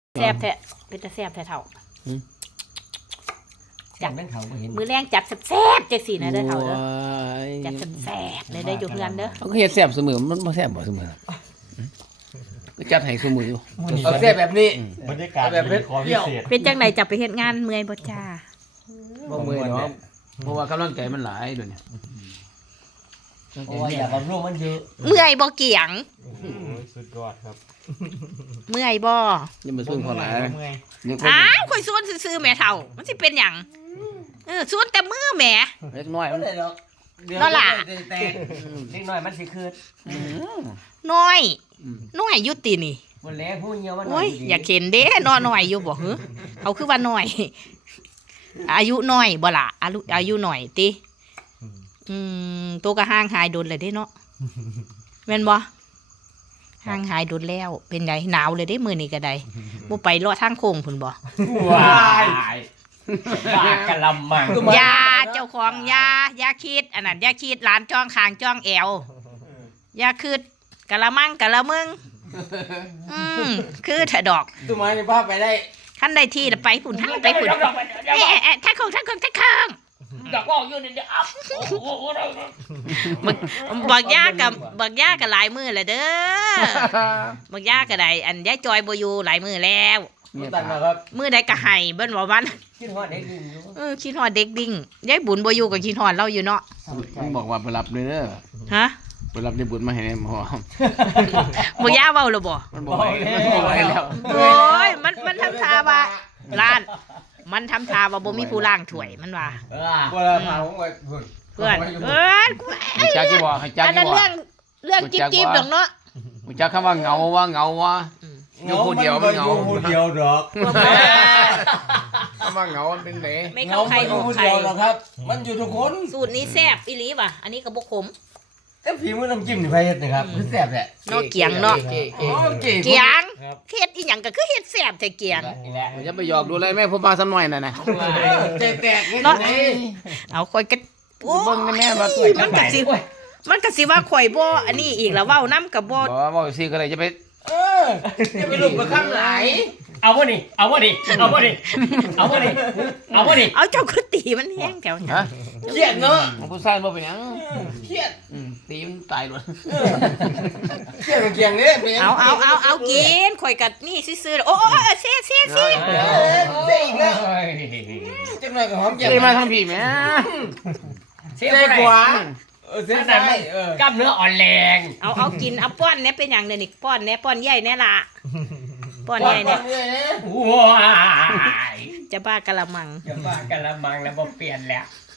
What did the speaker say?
แซ่บแท้เป็นตาแซ่บแท้เท่าจับมือแรงจับแซ่บจังสี่นะเด้อเท่าเด้อจับแซ่บเลยได้อยู่เพื่อนเด้อเขาก็เฮ็ดแซ่บเสมอมันบ่แซ่บบ่เสมอก็จัดให้เสมออยู่เอาแซ่บแบบนี้บรรยากาศแบบขอพิเศษเป็นจังไหนจับไปเฮ็ดงานเมื่อยบ่จ้าบ่เมื่อยเนาะเพราะว่ากำลังใจมันหลายเดี๋ยวนี้เพราะว่าอยากบำรุงมันเยอะเมื่อยบ่เกี่ยงสุดยอดครับเมื่อยบ่อย่ามาซุ่มเขาหลายนี่คนอ้าวข่อยสวนซื่อๆแม่เท่ามันสิเป็นหยังสวนแต่มือแหมเล็กน้อยมันได้ดอกนั่นล่ะแต่เล็กน้อยมันสิคืดน้อยน้อยอยู่ตินี่บ่แลผู้เหี่ยวมันโอ้ยอยากเห็นเด้น้อยอยู่บ่หือเขาคือว่าน้อย อายุน้อยบ่ล่ะอายุน้อยติตัวก็ห่างหายโดนเลยเด้เนาะแม่นบ่ห่างหายโดนแล้วเป็นไงหนาวเลยเด้มื้อนี้ก็ได้บ่ไปเลาะทางโค้งพุ่นบ่ว้ายบ้ากะลำมังยาเจ้าของยาคิดอันนั้นยาคิดร้านจ้องคางจ้องแอวยาคิดกะละมังกะละมึงคือเถอะดอกตุ้มไม้ในภาพไปได้คันใดที่ไปพุ่นทางไปพุ่นทางโค้งดอกว่าอยู่นี่เด้อบักยากับหลายมื้อแล้วเด้อบักยาก็ได้อันยายจอยบ่อยู่หลายมื้อแล้วตันนะครับมื้อใดก็ให้เบิ่นว่ามันคิดฮอดเด็กดินอยู่คิดฮอดเด็กดิ่งยายบุญบ่อยู่ก็คิดฮอดเราอยู่เนาะมันบอกว่าไปรับเลยเด้อฮะไปรับในบุญมาให้แม่หมอบ่ย่าเว้าแล้วบ่มันบอกให้แล้วโอ้ยมันทำท่าว่าร้านมันทำท่าว่าบ่มีผู้ล้างถ้วยมันว่าเวลาพาผมไปพุ่นเพื่อนให้จักกี่บ่ให้จักอันกี่นั้นบ่เรื่องจิ๊บๆดอกเนาะให้จักคำว่าเหงาอยู่คนเดียวมันเหงาอยู่คนเดียวดอกคำว่าเหงามันเป็นไดไม่เข้าใครออกผู้ใครเดียวหรอกครับ มันอยู่ทุกคนสูตรนี้แซ่บอีหลีว่ะอันนี้ก็บ่ขมแต่ฝีมือน้ำจิ้มนี่ไผเฮ็ดนะครับคือแซ่บแหละเนาะเกียงเนาะอ๋อเก่งเกียงเฮ็ดอีหยังก็คือเฮ็ดแซ่บแต่เกียงนี่แหละอย่าไปหยอกดูเลยแม่ผมมาซ้ำหน่อยน่ะนะแตกๆนี่เนาะไงเอาข่อยก็โอ้เบิ่งแม่ว่ามันก็สิว่าข่อยบ่อันนี้อีกแล้วเว้านำก็บ่บ่ว่าสิก็เลยจะไปจะไปลุกกับข้างไหนเอาวะนี่เอาวะนี่เอาวะนี่เอาวะนี่เอาวะนี่เอาเจ้าคือตีมันแห้งแถวฮะเครียดเนาะผู้ชายบ่เป็นหยังเครียดตีมันตายเลยเครียดเป็นเกียงเนี่ยเป็นเอากินข่อยก็นี่ซื่อๆโอ้เซ่เจ๊อีกแล้วจังหน่อยก็หอมแก้มตีมาทางพี่แม่เสียเจ๊ไปขวาเจ๊ซ้ายเออกล้ามเนื้ออ่อนแรงเอากินเอาป้อนเนี่ยเป็นหยังเด้อนี่ป้อนเนี่ยป้อนใหญ่แน่ล่ะป้อนใหญ่เนี่ยเลยนะว้ายจะบ้ากะละมังอย่าบ้ากันละมังแล้วบ่เปลี่ยนแล้ว